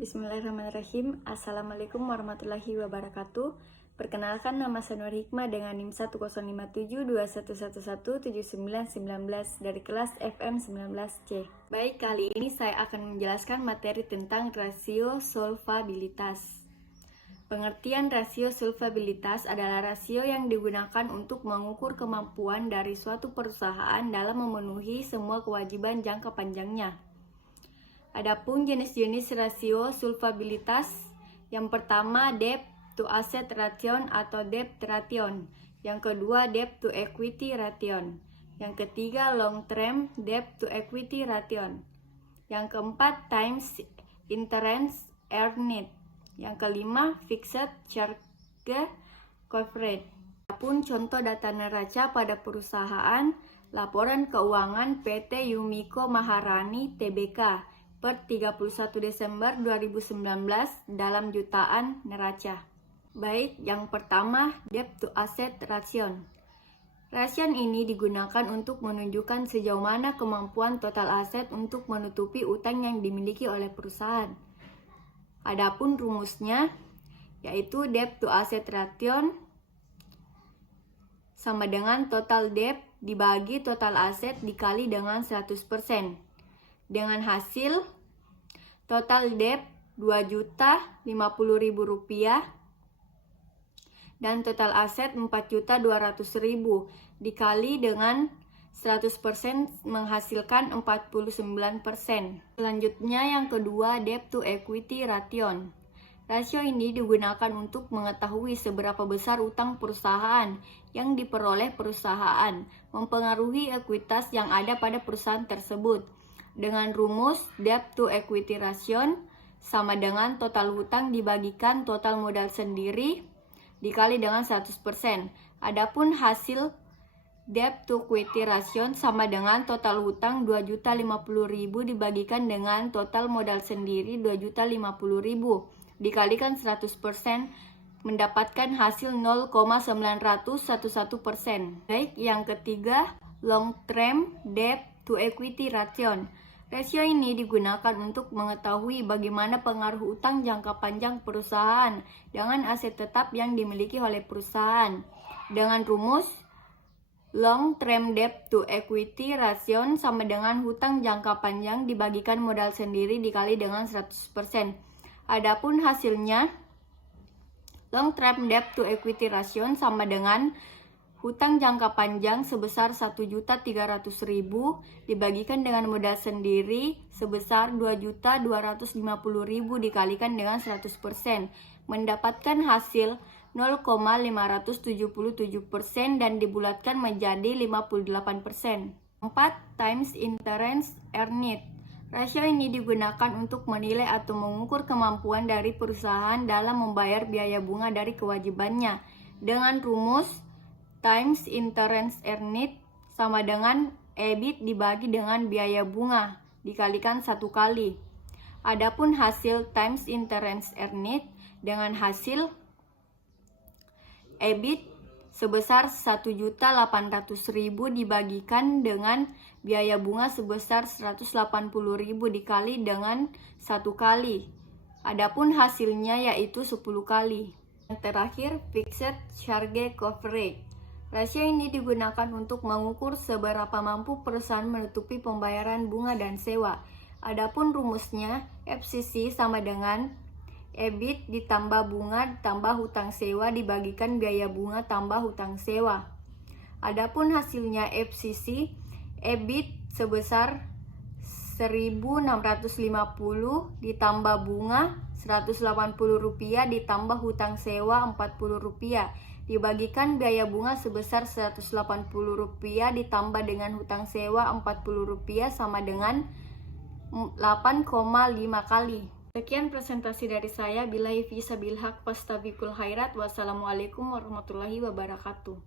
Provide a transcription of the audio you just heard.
Bismillahirrahmanirrahim. Assalamualaikum warahmatullahi wabarakatuh. Perkenalkan, nama saya Nur Hikmah dengan NIM 1057211117919 dari kelas FM 19C. Baik, kali ini saya akan menjelaskan materi tentang rasio solvabilitas. Pengertian rasio solvabilitas adalah rasio yang digunakan untuk mengukur kemampuan dari suatu perusahaan dalam memenuhi semua kewajiban jangka panjangnya. Adapun jenis-jenis rasio solvabilitas, yang pertama debt to asset ration atau debt ration, yang kedua debt to equity ration, yang ketiga long term debt to equity ration, yang keempat times interest earned, yang kelima fixed charge coverage. Adapun contoh data neraca pada perusahaan, laporan keuangan PT Yumiko Maharani Tbk per 31 Desember 2019 dalam jutaan neraca. Baik, yang pertama debt to asset ration. Ration ini digunakan untuk menunjukkan sejauh mana kemampuan total aset untuk menutupi utang yang dimiliki oleh perusahaan. Adapun rumusnya yaitu debt to asset ration sama dengan total debt dibagi total aset dikali dengan 100%. Dengan hasil total debt Rp2.050.000 dan total aset Rp4.200.000 dikali dengan 100% menghasilkan 49%. Selanjutnya yang kedua debt to equity ration. Rasio ini digunakan untuk mengetahui seberapa besar utang perusahaan yang diperoleh perusahaan mempengaruhi ekuitas yang ada pada perusahaan tersebut. Dengan rumus debt to equity ration sama dengan total hutang dibagikan total modal sendiri dikali dengan 100%. Adapun hasil debt to equity ration sama dengan total hutang Rp2.050.000 dibagikan dengan total modal sendiri Rp2.050.000 dikalikan 100% mendapatkan hasil 0,911%. Baik, yang ketiga long term debt to equity ration. Rasio ini digunakan untuk mengetahui bagaimana pengaruh utang jangka panjang perusahaan dengan aset tetap yang dimiliki oleh perusahaan. Dengan rumus long term debt to equity ration sama dengan hutang jangka panjang dibagikan modal sendiri dikali dengan 100%. Adapun hasilnya long term debt to equity ration sama dengan hutang jangka panjang sebesar Rp1.300.000 dibagikan dengan modal sendiri sebesar Rp2.250.000 dikalikan dengan 100%, mendapatkan hasil 0,577% dan dibulatkan menjadi 58%. 4. Times interest earned. Rasio ini digunakan untuk menilai atau mengukur kemampuan dari perusahaan dalam membayar biaya bunga dari kewajibannya. Dengan rumus times interest earned sama dengan EBIT dibagi dengan biaya bunga dikalikan 1 kali. Adapun hasil times interest earned dengan hasil EBIT sebesar Rp1.800.000 dibagikan dengan biaya bunga sebesar Rp180.000 dikali dengan 1 kali. Adapun hasilnya yaitu 10 kali. Yang terakhir, fixed charge coverage. Rasio ini digunakan untuk mengukur seberapa mampu perusahaan menutupi pembayaran bunga dan sewa. Adapun rumusnya, FCC sama dengan EBIT ditambah bunga ditambah hutang sewa dibagikan biaya bunga tambah hutang sewa. Adapun hasilnya FCC, EBIT sebesar Rp1.650 ditambah bunga Rp180 ditambah hutang sewa Rp40 dibagikan biaya bunga sebesar Rp180 ditambah dengan hutang sewa Rp40 sama dengan 8,5 kali. Sekian presentasi dari saya. Billahi fi sabilil haq fastabiqul khairat. Wassalamualaikum warahmatullahi wabarakatuh.